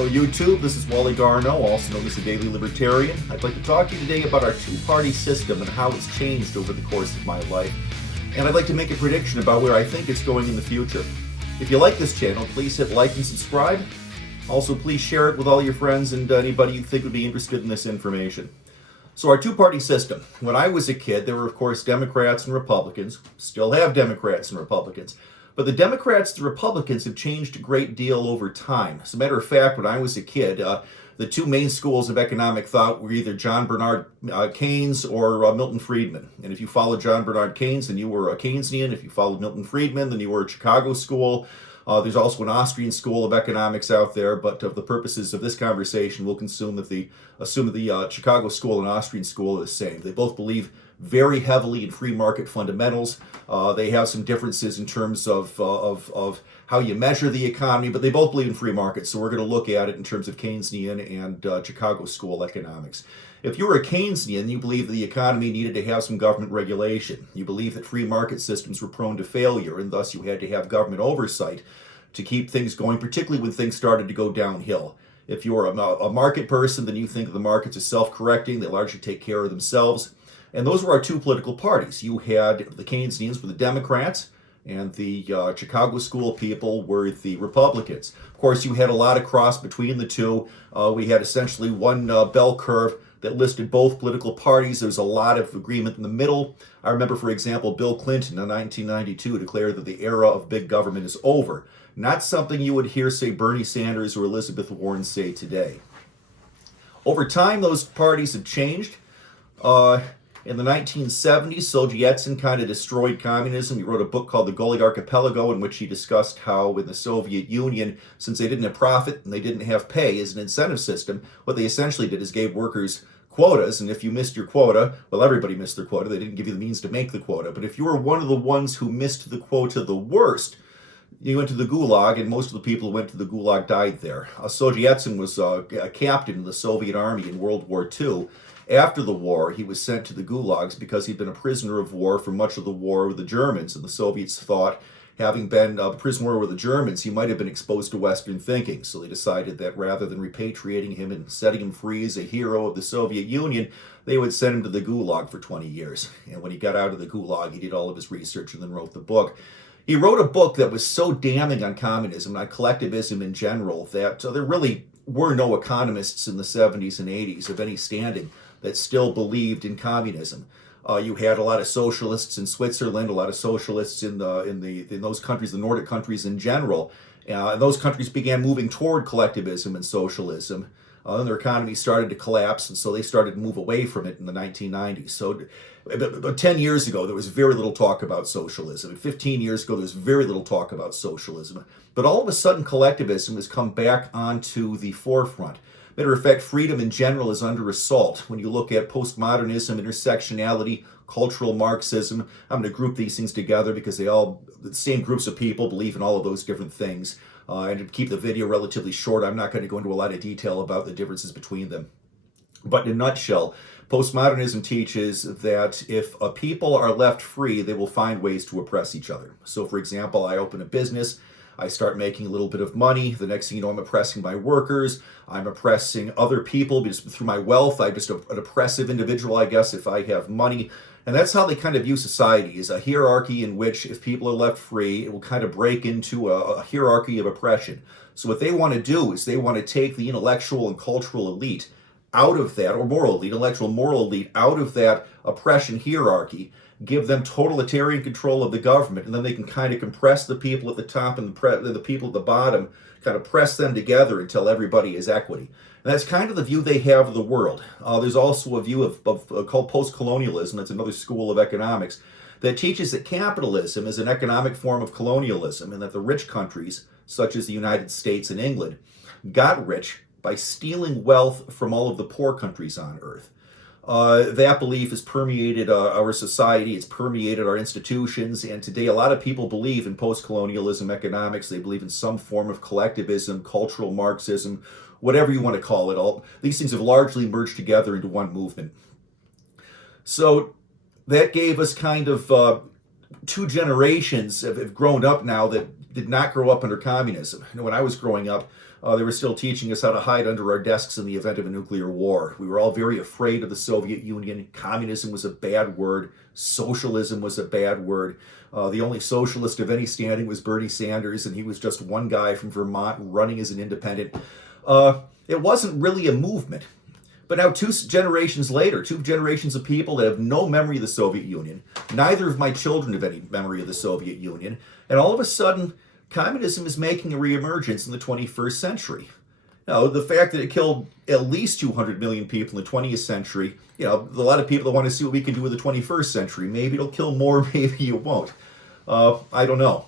Hello YouTube, this is Wally Garno, also known as the Daily Libertarian. I'd like to talk to you today about our two-party system and how it's changed over the course of my life. And I'd like to make a prediction about where I think it's going in the future. If you like this channel, please hit like and subscribe. Also, please share it with all your friends and anybody you think would be interested in this information. So our two-party system. When I was a kid, there were, of course, Democrats and Republicans. Still have Democrats and Republicans. But the Democrats and the Republicans have changed a great deal over time. As a matter of fact, when I was a kid, the two main schools of economic thought were either John Bernard Keynes or Milton Friedman. And if you followed John Bernard Keynes, then you were a Keynesian. If you followed Milton Friedman, then you were a Chicago school. There's also an Austrian school of economics out there, but of the purposes of this conversation, we'll assume that the Chicago school and Austrian school are the same. They both believe very heavily in free market fundamentals. They have some differences in terms of how you measure the economy, but they both believe in free markets. So we're going to look at it in terms of Keynesian and Chicago school economics. If you were a Keynesian, you believe that the economy needed to have some government regulation. You believe that free market systems were prone to failure, and thus you had to have government oversight to keep things going, particularly when things started to go downhill. If you're a market person, then you think the markets are self-correcting. They largely take care of themselves. And those were our two political parties. You had the Keynesians were the Democrats, and the Chicago school people were the Republicans. Of course, you had a lot of cross between the two. We had essentially one bell curve that listed both political parties. There was a lot of agreement in the middle. I remember, for example, Bill Clinton in 1992 declared that the era of big government is over. Not something you would hear, say, Bernie Sanders or Elizabeth Warren say today. Over time, those parties have changed. In the 1970s, Solzhenitsyn kind of destroyed communism. He wrote a book called The Golik Archipelago, in which he discussed how in the Soviet Union, since they didn't have profit and they didn't have pay as an incentive system, what they essentially did is gave workers quotas, and if you missed your quota, well, everybody missed their quota. They didn't give you the means to make the quota. But if you were one of the ones who missed the quota the worst, you went to the Gulag, and most of the people who went to the Gulag died there. Solzhenitsyn was a captain in the Soviet army in World War II. After the war, he was sent to the gulags because he'd been a prisoner of war for much of the war with the Germans. And the Soviets thought, having been a prisoner with the Germans, he might have been exposed to Western thinking. So they decided that rather than repatriating him and setting him free as a hero of the Soviet Union, they would send him to the Gulag for 20 years. And when he got out of the Gulag, he did all of his research and then wrote the book. He wrote a book that was so damning on communism and on collectivism in general that there really were no economists in the 70s and 80s of any standing that still believed in communism. You had a lot of socialists in Switzerland, a lot of socialists in those countries, the Nordic countries in general. And those countries began moving toward collectivism and socialism. Then their economies started to collapse, and so they started to move away from it in the 1990s. So about 10 years ago, there was very little talk about socialism. 15 years ago, there was very little talk about socialism. But all of a sudden, collectivism has come back onto the forefront. Matter of fact, freedom in general is under assault. When you look at postmodernism, intersectionality, cultural Marxism, I'm going to group these things together because the same groups of people believe in all of those different things. And to keep the video relatively short, I'm not going to go into a lot of detail about the differences between them. But in a nutshell, postmodernism teaches that if a people are left free, they will find ways to oppress each other. So, for example, I open a business. I start making a little bit of money. The next thing you know, I'm oppressing my workers. I'm oppressing other people because through my wealth. I'm just an oppressive individual, I guess, if I have money. And that's how they kind of view society, is a hierarchy in which if people are left free, it will kind of break into a hierarchy of oppression. So what they want to do is they want to take the intellectual and cultural elite out of that, or moral elite, intellectual moral elite, out of that oppression hierarchy, give them totalitarian control of the government, and then they can kind of compress the people at the top and the people at the bottom, kind of press them together until everybody is equity. And that's kind of the view they have of the world. There's also a view called Post-Colonialism. That's another school of economics that teaches that capitalism is an economic form of colonialism, and that the rich countries, such as the United States and England, got rich by stealing wealth from all of the poor countries on earth. That belief has permeated our society, it's permeated our institutions, and today a lot of people believe in post-colonialism economics. They believe in some form of collectivism, cultural Marxism, whatever you want to call it. All these things have largely merged together into one movement. So that gave us kind of two generations have grown up now that did not grow up under communism. You know, when I was growing up, They were still teaching us how to hide under our desks in the event of a nuclear war. We were all very afraid of the Soviet Union. Communism was a bad word. Socialism was a bad word. The only socialist of any standing was Bernie Sanders, and he was just one guy from Vermont running as an independent. It wasn't really a movement. But now 2 generations later, 2 generations of people that have no memory of the Soviet Union, neither of my children have any memory of the Soviet Union, and all of a sudden, communism is making a reemergence in the 21st century. Now, the fact that it killed at least 200 million people in the 20th century, a lot of people that want to see what we can do in the 21st century. Maybe it'll kill more, maybe it won't. I don't know.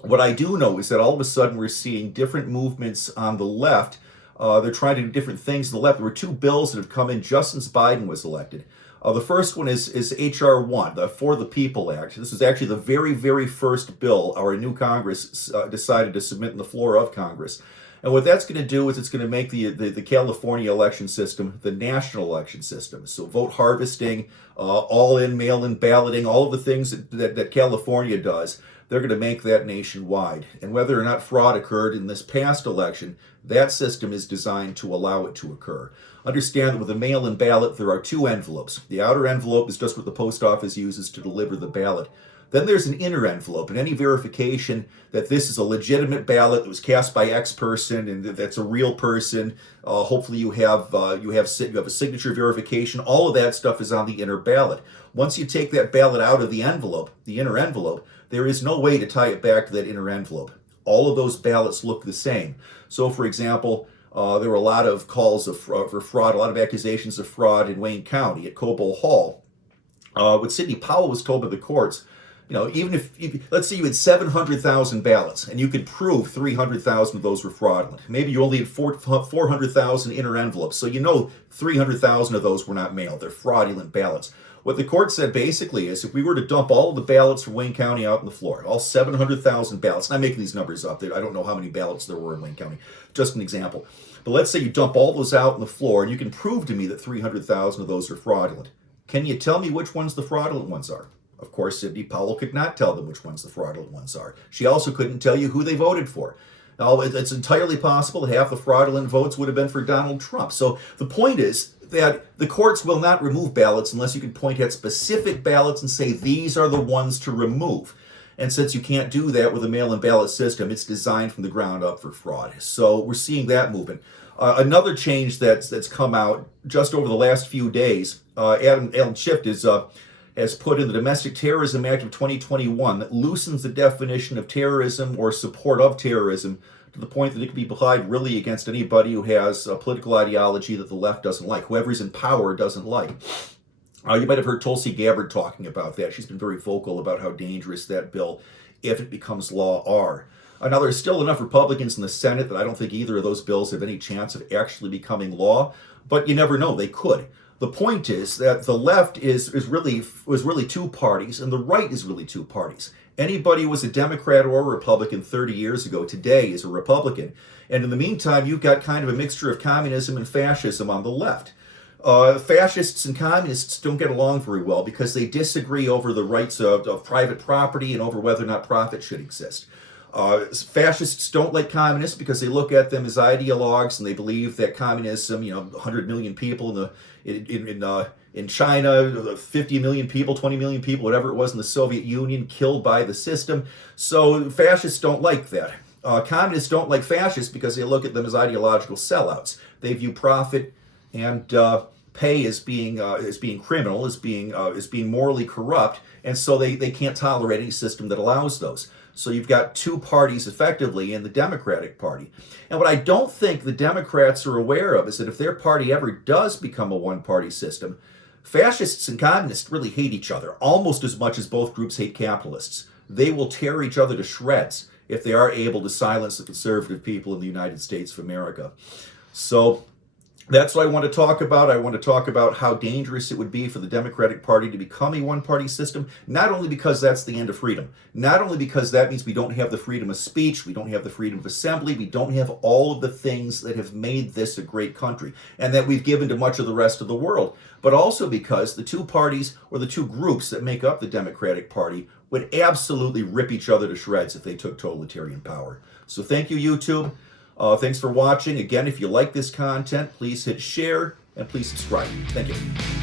What I do know is that all of a sudden we're seeing different movements on the left. They're trying to do different things on the left. There were 2 bills that have come in just since Biden was elected. The first one is H.R. 1, the For the People Act. This is actually the very, very first bill our new Congress decided to submit in the floor of Congress. And what that's going to do is it's going to make the California election system the national election system. So vote harvesting, all-in, mail-in balloting, all of the things that California does, they're going to make that nationwide. And whether or not fraud occurred in this past election, that system is designed to allow it to occur. Understand that with a mail-in ballot, there are 2 envelopes. The outer envelope is just what the post office uses to deliver the ballot. Then there's an inner envelope, and any verification that this is a legitimate ballot that was cast by X person and that's a real person. Hopefully you have a signature verification. All of that stuff is on the inner ballot. Once you take that ballot out of the envelope, the inner envelope, there is no way to tie it back to that inner envelope. All of those ballots look the same. So, for example, there were a lot of calls for fraud, a lot of accusations of fraud in Wayne County at Cobo Hall. What Sidney Powell was told by the courts, even if, let's say you had 700,000 ballots and you could prove 300,000 of those were fraudulent. Maybe you only had 400,000 inner envelopes, so 300,000 of those were not mailed. They're fraudulent ballots. What the court said basically is if we were to dump all of the ballots from Wayne County out on the floor, all 700,000 ballots, and I'm making these numbers up, I don't know how many ballots there were in Wayne County, just an example. But let's say you dump all those out on the floor and you can prove to me that 300,000 of those are fraudulent. Can you tell me which ones the fraudulent ones are? Of course, Sidney Powell could not tell them which ones the fraudulent ones are. She also couldn't tell you who they voted for. Now, it's entirely possible half the fraudulent votes would have been for Donald Trump. So the point is that the courts will not remove ballots unless you can point at specific ballots and say these are the ones to remove. And since you can't do that with a mail-in ballot system, it's designed from the ground up for fraud. So we're seeing that movement. Another change that's come out just over the last few days, Adam Schiff has put in the Domestic Terrorism Act of 2021 that loosens the definition of terrorism or support of terrorism to the point that it can be applied really against anybody who has a political ideology that the left doesn't like, whoever's in power doesn't like. You might have heard Tulsi Gabbard talking about that. She's been very vocal about how dangerous that bill, if it becomes law, are. Now, there's still enough Republicans in the Senate that I don't think either of those bills have any chance of actually becoming law, but you never know, they could. The point is that the left was really 2 parties, and the right is really 2 parties. Anybody who was a Democrat or a Republican 30 years ago today is a Republican. And in the meantime, you've got kind of a mixture of communism and fascism on the left. Fascists and communists don't get along very well because they disagree over the rights of private property and over whether or not profit should exist. Fascists don't like communists because they look at them as ideologues and they believe that communism, 100 million people in China, 50 million people, 20 million people, whatever it was in the Soviet Union, killed by the system. So fascists don't like that. Communists don't like fascists because they look at them as ideological sellouts. They view profit and pay as being criminal, as being morally corrupt, and so they can't tolerate any system that allows those. So you've got 2 parties effectively in the Democratic Party. And what I don't think the Democrats are aware of is that if their party ever does become a one-party system, fascists and communists really hate each other almost as much as both groups hate capitalists. They will tear each other to shreds if they are able to silence the conservative people in the United States of America. So that's what I want to talk about. I want to talk about how dangerous it would be for the Democratic Party to become a one-party system, not only because that's the end of freedom, not only because that means we don't have the freedom of speech, we don't have the freedom of assembly, we don't have all of the things that have made this a great country and that we've given to much of the rest of the world, but also because the 2 parties or the 2 groups that make up the Democratic Party would absolutely rip each other to shreds if they took totalitarian power. So thank you, YouTube. Thanks for watching. Again, if you like this content, please hit share and please subscribe. Thank you.